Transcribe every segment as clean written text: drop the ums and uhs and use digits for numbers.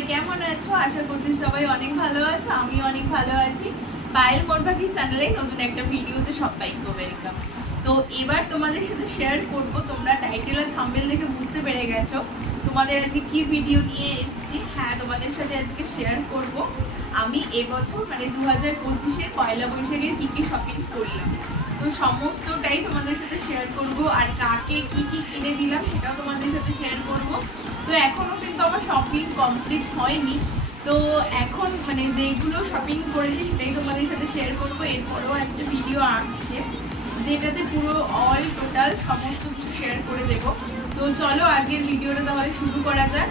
সবাই কেমন আছো? আশা করছি সবাই অনেক ভালো আছো, আমিও অনেক ভালো আছি। পায়েল মোরবাকি চ্যানেলে নতুন একটা ভিডিওতে সবাইকে ওয়েলকাম। তো এবার তোমাদের সাথে শেয়ার করব, তোমরা টাইটেল আর থাম্বনেল দেখে বুঝতে পেরে গেছো তোমাদের আজকে কি ভিডিও নিয়ে এসেছি। হ্যাঁ, তোমাদের সাথে আজকে শেয়ার করব আমি এবছর মানে 2025-এর পয়লা বৈশাখের কি কি শপিং করলাম। তো সমস্তটাই তোমাদের সাথে শেয়ার করব, আর কাকে কি কি কিনে দিলাম সেটাও তোমাদের সাথে শেয়ার করব। তো এখনো কিন্তু আমার শপিং কমপ্লিট হয়নি, তো এখন মানে যেগুলো শপিং করেছি সেটাই তোমাদের সাথে শেয়ার করবো। এরপরেও একটা ভিডিও আসছে যেটাতে পুরো অল টোটাল সমস্ত কিছু শেয়ার করে দেব। তো চলো আজকের ভিডিওটা তাহলে শুরু করা যাক।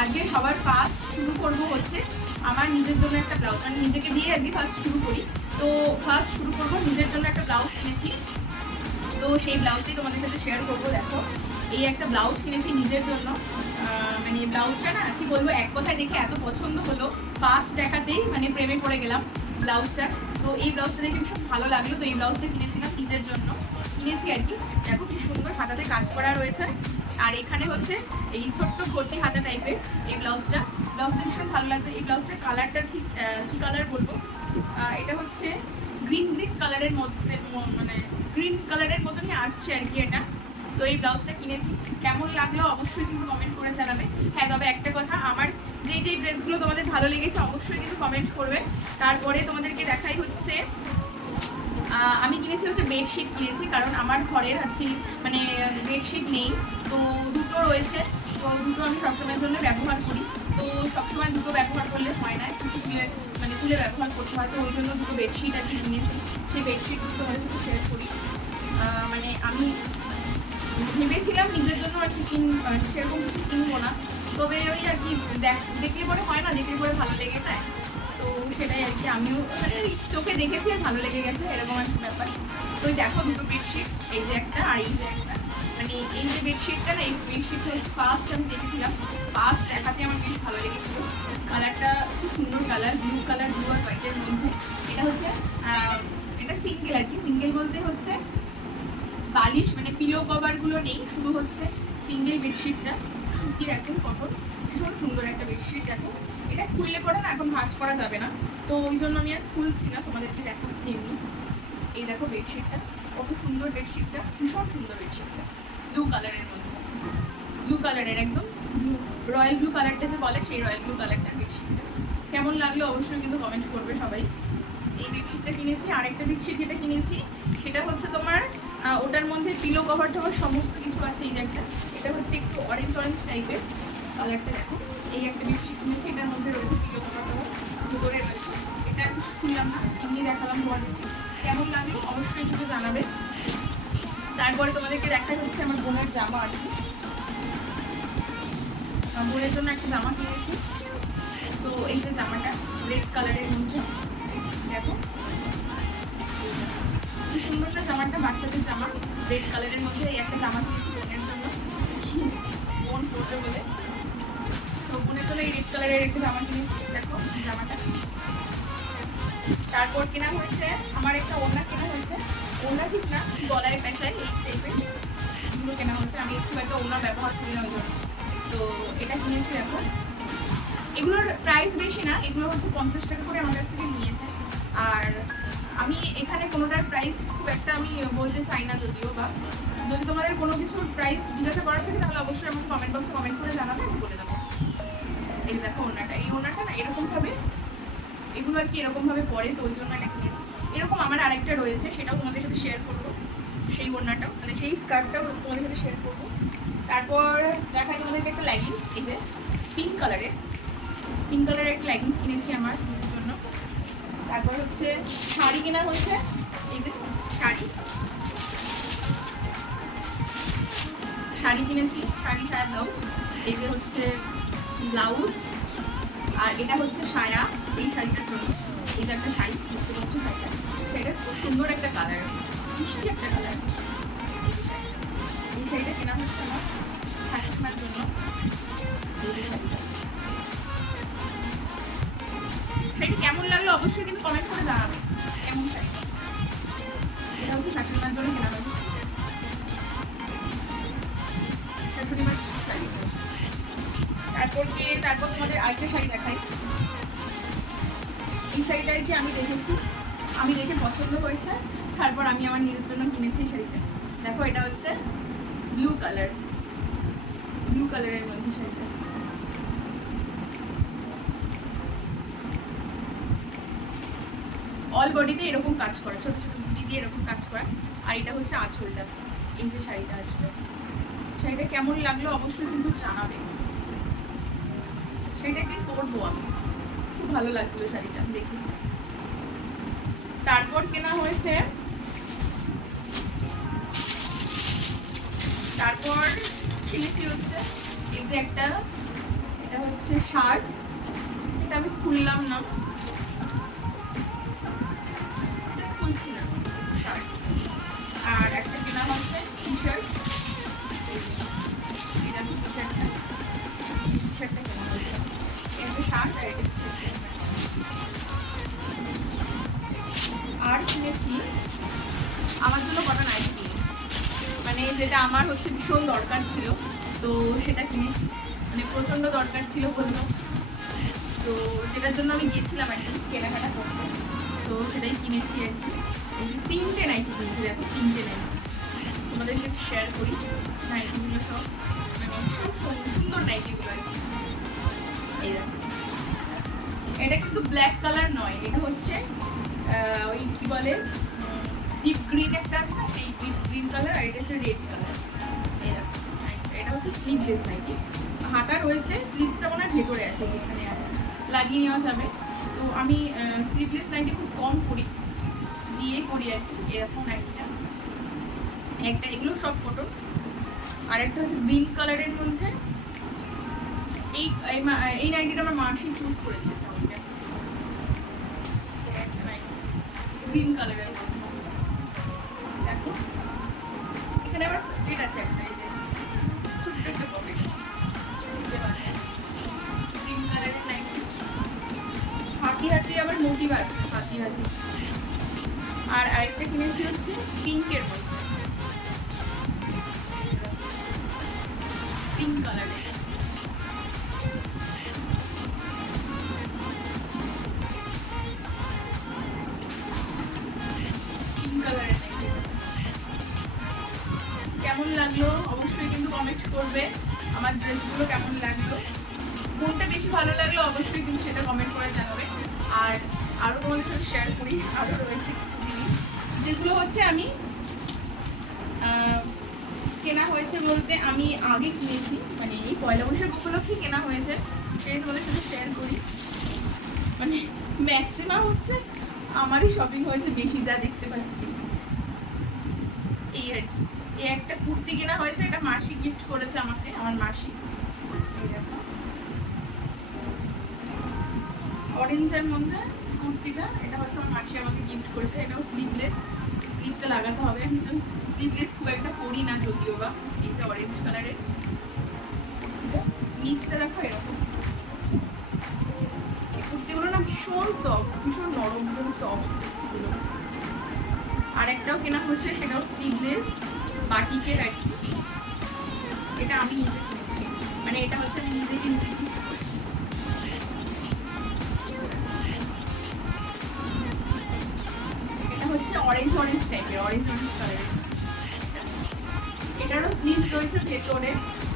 আজকে সবার ফার্স্ট শুরু করব হচ্ছে আমার নিজের জন্য একটা ব্লাউজ, মানে নিজেকে দিয়ে আজকে ফার্স্ট শুরু করি। তো ফার্স্ট শুরু করবো নিজের জন্য একটা ব্লাউজ কিনেছি, তো সেই ব্লাউজটাই তোমাদের সাথে শেয়ার করবো। দেখো, এই একটা ব্লাউজ কিনেছি নিজের জন্য। মানে ব্লাউজটা না কি বলবো, এক কথায় দেখে এত পছন্দ হলো, ফার্স্ট দেখাতেই মানে প্রেমে পড়ে গেলাম ব্লাউজটা। তো এই ব্লাউজটা দেখে ভীষণ ভালো লাগলো, তো এই ব্লাউজটা কিনেছিলাম নিজের জন্য, কিনেছি আর কি। দেখো কি সুন্দর হাতাতে কাজ করা রয়েছে, আর এখানে হচ্ছে এই ছোট্ট ভর্তি হাতা টাইপের এই ব্লাউজটা ভীষণ ভালো লাগছে। এই ব্লাউজটার কালারটা ঠিক কি কালার বলবো, এটা হচ্ছে গ্রিন কালারের মধ্যে, মানে গ্রিন কালারের মতনই আসছে আর কি এটা। তো এই ব্লাউজটা কিনেছি, কেমন লাগলো অবশ্যই কিন্তু কমেন্ট করে জানাবে। হ্যাঁ, তবে একটা কথা, আমার যেই ড্রেসগুলো তোমাদের ভালো লেগেছে অবশ্যই কিন্তু কমেন্ট করবে। তারপরে তোমাদেরকে দেখাই হচ্ছে আমি কিনেছি হচ্ছে বেডশিট কিনেছি, কারণ আমার ঘরের হচ্ছে মানে বেডশিট নেই, তো দুটো রয়েছে। তো দুটো আমি সবসময়ের জন্য ব্যবহার করি, তো সবসময় দুটো ব্যবহার করলে হয় না, কিছু মানে তুলে ব্যবহার করতে হয়। তো ওই জন্য দুটো বেডশিট আর কি কিনেছি, সেই বেডশিট তোমাদের সাথে শেয়ার করি। মানে আমি ভেবেছিলাম নিজের জন্য আর কি সেরকম কিছু কিনবো না, তবে ওই আর কি দেখলে পরে হয় না, দেখলে পরে ভালো লেগে যায়, তো সেটাই আর কি আমিও মানে চোখে দেখেছি আর ভালো লেগে গেছে, এরকম একটা ব্যাপার। তো দেখো দুটো বেডশিট, এই যে একটা আর এই যে একটা, মানে এই যে বেডশিটটা না, এই বেডশিটটা হচ্ছে ফার্স্ট আমি দেখেছিলাম, ফার্স্ট দেখাতে আমার বেশ ভালো লেগেছিল। কালারটা খুব সুন্দর কালার, ব্লু কালার, ব্লু আর হোয়াইটের মধ্যে। এটা হচ্ছে এটা সিঙ্গেল আর কি, সিঙ্গেল বলতে হচ্ছে বালিশ মানে পিলো কভারগুলো নেই, শুধু হচ্ছে সিঙ্গেল বেডশিটটা, সুতির একদম কটন, ভীষণ সুন্দর একটা বেডশিট। দেখো এটা খুললে পরে না এখন ভাঁজ করা যাবে না, তো ওই জন্য আমি আর খুলছি না, তোমাদেরকে দেখাচ্ছি এমনি। এই দেখো বেডশিটটা, কত সুন্দর বেডশিটটা, ভীষণ সুন্দর বেডশিটটা, ব্লু কালারের মধ্যে, ব্লু কালারের একদম রয়্যাল ব্লু কালারটা যে বলে সেই রয়্যাল ব্লু কালারটা বেডশিটটা। কেমন লাগলো অবশ্যই কিন্তু কমেন্ট করবে সবাই। এই বেডশিটটা কিনেছি। আরেকটা বেডশিট যেটা কিনেছি সেটা হচ্ছে তোমার ওটার মধ্যে পিলো কভার টভার সমস্ত কিছু আছে। এই একটা, এটা হচ্ছে একটু অরেঞ্জ টাইপের কালারটা। দেখো এই একটা বেডশিট কিনেছি, এটার মধ্যে রয়েছে পিলো কভার টভার ভিতরে রয়েছে। এটা কিছু খুললাম না, এমনি দেখালাম তোমাদেরকে। কেমন লাগলো অবশ্যই কিন্তু জানাবে। তারপরে তোমাদেরকে দেখা হচ্ছে আমার বোনের জামা আর কি, বোনের জন্য একটা জামা কিনেছি। তো এই যে জামাটা রেড কালারের মধ্যে, দেখো কি সুন্দর না জামাটা, বাচ্চাদের জামা রেড কালারের মধ্যে। এই একটা জামা কিনেছি বোনের জন্য, বোন পরবে বলে, তো বোনের জন্য এই রেড কালারের একটা জামা কিনেছি। দেখো জামাটা। তারপর কেনা হয়েছে আমার একটা ওড়না কেনা হয়েছে, ওড়না ঠিক না গলায় পেঁচায় এই টাইপের, এগুলো কেনা হয়েছে। আমি একটু একটা ওড়না ব্যবহার করি না ওই জন্য, তো এটা কিনেছি। দেখো এগুলোর প্রাইস বেশি না, এগুলো হচ্ছে 50 টাকা করে আমার কাছ থেকে নিয়েছে। আর আমি এখানে কোনোটার প্রাইস খুব একটা আমি বলতে চাই না, যদিও বা যদি তোমাদের কোনো কিছুর প্রাইস জিজ্ঞাসা করার থাকে তাহলে অবশ্যই আমাকে কমেন্ট বক্সে কমেন্ট করে জানাবে, আমি বলে দেবো। এই দেখো ওড়নাটা, এই ওড়নাটা না এরকমভাবে, এগুলো আর কি এরকমভাবে পরে, তো ওই জন্য এটা কিনেছি। এরকম আমার আরেকটা রয়েছে, সেটাও তোমাদের সাথে শেয়ার করবো, সেই ওড়নাটাও মানে সেই স্কার্টটাও তোমাদের সাথে শেয়ার করবো। তারপর দেখাই তোমাদেরকে একটা লেগিংস, এই যে পিঙ্ক কালারের একটা লেগিংস কিনেছি আমার নিজের জন্য। তারপর হচ্ছে শাড়ি কেনা হয়েছে, এই যে শাড়ি কিনেছি, সায়া ব্লাউজ, এই যে হচ্ছে ব্লাউজ, আর এটা হচ্ছে সায়া এই শাড়িটার জন্য। এটা একটা শাড়ি দেখতে পাচ্ছ, শাড়িটা খুব সুন্দর একটা কালার, মিষ্টি একটা কালার। এই শাড়িটা কেনা হচ্ছে আমার শাশুড়িমার জন্য। শাড়িটা কেমন লাগলো অবশ্যই কিন্তু কমেন্ট করে জানাবে, কেমন শাড়ি। এটা হচ্ছে শাশুড়িমার জন্য কেনা হয়েছে, শাশুড়ি মার শাড়ি। তারপর তোমাদের আরেকটা শাড়ি দেখাই। এই শাড়িটা আর কি আমি দেখে পছন্দ হয়েছে, তারপর আমি আমার নিজের জন্য কিনেছি এই শাড়িটা। দেখো এটা হচ্ছে ব্লু কালারের মধ্যে শাড়িটা। অল বডিতে এরকম কাজ করা, ছোট ছোট মুড়ি দিয়ে এরকম কাজ করা। আর এটা হচ্ছে আঁচলটা। এই যে শাড়িটা আসবে, শাড়িটা কেমন লাগলো অবশ্যই কিন্তু জানাবে। শাড়িটা একদিন পরবো আমি, খুব ভালো লাগছিল শাড়িটা দেখে। তারপর কেনা হয়েছে, তারপর কিনেছি হচ্ছে এই যে একটা, এটা হচ্ছে শার্ট, এটা আমি খুললাম না, খুলছি না শার্ট। আর একটা কেনা হচ্ছে টি শার্ট, এটা টি শার্টটা কেনা হয়েছে, এটা শার্ট আর এটা। আর কিনেছি আমার জন্য কটা নাইটি কিনেছি, মানে যেটা আমার হচ্ছে ভীষণ দরকার ছিল, তো সেটা কিনেছি। মানে প্রচণ্ড দরকার ছিল বললো, তো যেটার জন্য আমি গিয়েছিলাম আর কি কেনাকাটা করতে, তো সেটাই কিনেছি আর কি। এই যে 3টে নাইটি কিনেছি, দেখো 3টে নাইটি তোমাদেরকে শেয়ার করি। নাইটিগুলো সব মানে ভীষণ সুন্দর নাইটিগুলো আর কি। এই দেখো, এটা কিন্তু ব্ল্যাক কালার নয়, এটা হচ্ছে ওই কি বলে ডিপ গ্রিন একটা আছে না, সেই ডিপ গ্রিন কালার। আর এটা হচ্ছে রেড কালার। এই দেখো এটা হচ্ছে স্লিভলেস নাইটি, হাতা রয়েছে, স্লিভসটা মনে হয় ভেতরে আছে, যেখানে আছে লাগিয়ে নেওয়া যাবে। তো আমি স্লিভলেস নাইটি খুব কম করি, দিয়ে করি আর কি। এরকম নাইটিটা একটা, এগুলো সব কটন। আর একটা হচ্ছে গ্রিন কালারের মধ্যে, এই নাইটিটা আমার মাসি চুজ করে দিয়েছে আমাকে, গ্রিন কালারের মধ্যে। দেখো এখানে আবার পকেট আছে একটা, এই যে ছোট্ট একটা পকেট আছে, গ্রিন কালারের নাইটি। হাতি আবার মোটিভ আছে, হাতি। আর আরেকটা কিনেছি হচ্ছে পিঙ্কের মধ্যে, পিঙ্ক কালারের। কেমন লাগলো অবশ্যই কিন্তু কমেন্ট করবে, আমার ড্রেসগুলো কেমন লাগলো, কোনটা বেশি ভালো লাগলো অবশ্যই কিন্তু সেটা কমেন্ট করে জানাবে। আর আরও তোমাদের সাথে শেয়ার করি, আরও রয়েছে কিছু জিনিস যেগুলো হচ্ছে আমি কেনা হয়েছে বলতে আমি আগে কিনেছি, মানে এই পয়লা বৈশাখ উপলক্ষে কেনা হয়েছে, সেই তোমাদের সাথে শেয়ার করি। মানে ম্যাক্সিমাম হচ্ছে আমারই শপিং হয়েছে বেশি, যা দেখতে পাচ্ছি। এই আর কি, এই একটা কুর্তি কেনা হয়েছে, এটা মাসি গিফট করেছে আমাকে, আমার মাসি। এই দেখো অরেঞ্জের মধ্যে কুর্তিটা, এটা হচ্ছে আমার মাসি আমাকে গিফট করেছে। এটাও স্লিভলেস, স্লিভটা লাগাতে হবে, কিন্তু স্লিভলেস খুব একটা পরি না যদিও বা। এই যে অরেঞ্জ কালারের নিচটা দেখো এরকম। এই কুর্তিগুলো না ভীষণ সফট, ভীষণ নরম, ভীষণ সফট কুর্তিগুলো। আর একটাও কেনা হচ্ছে, সেটাও স্লিভলেস, বাটিকের আর কি। এটা আমি নিজে কিনেছি, মানে এটা হচ্ছে আমি নিজে কিনেছি। এটা হচ্ছে অরেঞ্জ টাইপের, অরেঞ্জ কালারের। এটারও স্লিভস রয়েছে ভেতরে।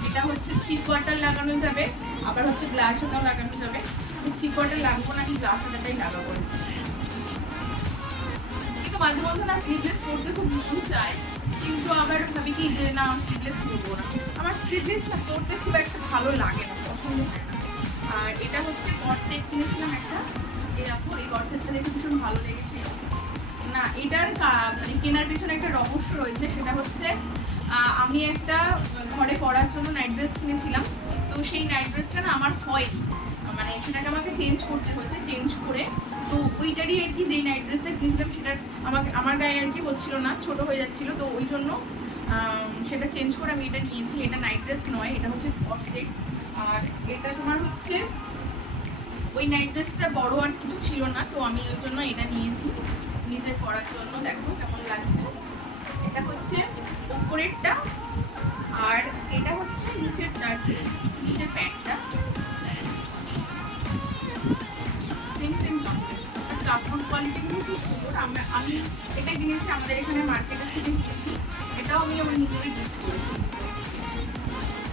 এটা হচ্ছে 3/4 লাগানো যাবে, আবার হচ্ছে গ্লাস হাতাও লাগানো যাবে। 3/4 লাগবো না, আমি গ্লাস হাতাটাই লাগাবো। কিন্তু মাঝে মধ্যে না স্লিভলেস পরতে খুব মন চায়, কিন্তু আবার ভাবি কি যে না স্লিভলেস পরবো না। আমার স্লিভলেস না পরতে খুব একটা ভালো লাগে না, পছন্দ হয় না। আর এটা হচ্ছে কর্সেট কিনেছিলাম একটা, এরকম এই কর্সেটটা দেখে ভীষণ ভালো লেগেছিল। না এটার মানে কেনার পেছনে একটা রহস্য রয়েছে, সেটা হচ্ছে আমি একটা ঘরে পরার জন্য নাইট ড্রেস কিনেছিলাম, তো সেই নাইট ড্রেসটা না আমার হয়নি, মানে সেটাকে আমাকে চেঞ্জ করতে হয়েছে। চেঞ্জ করে তো ওইটারই আর কি, যেই নাইট ড্রেসটা কিনেছিলাম সেটার আমার গায়ে আর কি হচ্ছিল না, ছোট হয়ে যাচ্ছিল, তো ওই জন্য সেটা চেঞ্জ করে আমি এটা নিয়েছি। এটা নাইট ড্রেস নয়, এটা হচ্ছে কর্সেট। আর এটা তোমার হচ্ছে ওই নাইট ড্রেসটা বড় আর কিছু ছিল না, তো আমি ওই জন্য এটা নিয়েছি নিজের পরার জন্য। দেখো কেমন লাগছে। এটা হচ্ছে উপরেরটা, আর এটা হচ্ছে হচ্ছে নিচের প্যান্টটা কাপড় কোয়ালিটি কিন্তু খুব সুন্দর। আমি এটা কিনেছি আমাদের এখানে মার্কেটের থেকে কিনেছি। এটাও আমি আমার নিজেকে গিফট করেছি।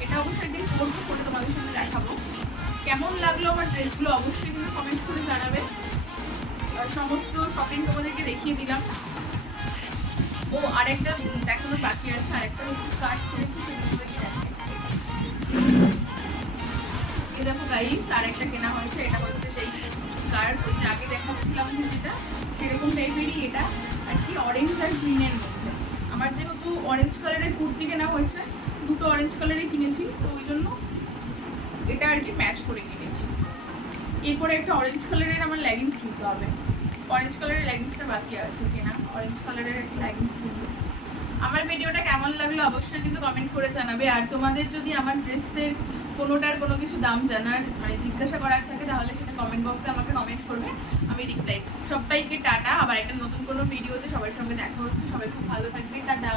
এটা অবশ্যই একদিন করে তোমাদের সামনে দেখাবো। কেমন লাগলো আমার ড্রেসগুলো অবশ্যই কিন্তু কমেন্ট করে জানাবে। সমস্ত শপিং তোমাদেরকে দেখিয়ে দিলাম। ও আরেকটা দেখানো বাকি আছে, আরেকটা হচ্ছে স্কার্ট করেছি। এই দেখো গাইস, আরেকটা কেনা হয়েছে। এটা হচ্ছে সেই স্কার্ট, ওই যে আগে দেখাচ্ছিলাম যেটা সেরকম টাইপেরই এটা আর কি, অরেঞ্জ আর গ্রিনের মধ্যে। আমার যেহেতু অরেঞ্জ কালারের কুর্তি কেনা হয়েছে, দুটো অরেঞ্জ কালারের কিনেছি, তো ওই জন্য এটা আর কি ম্যাচ করে কিনেছি। এরপরে একটা অরেঞ্জ কালারের আমার লেগিংস কিনতে হবে। অরেঞ্জ কালারের লেগিংসটা বাকি আছে কেনা, অরেঞ্জ কালারের লেগিংস কিনবো। আমার ভিডিওটা কেমন লাগলো অবশ্যই কিন্তু কমেন্ট করে জানাবে। আর তোমাদের যদি আমার ড্রেসের কোনোটার কোনো কিছু দাম জানার মানে জিজ্ঞাসা করার থাকে তাহলে সেটা কমেন্ট বক্সে আমাকে কমেন্ট করবে, আমি রিপ্লাই। সবাইকে টাটা, আবার একটা নতুন কোনো ভিডিওতে সবার সঙ্গে দেখা হচ্ছে। সবাই খুব ভালো থাকবে, টাটা।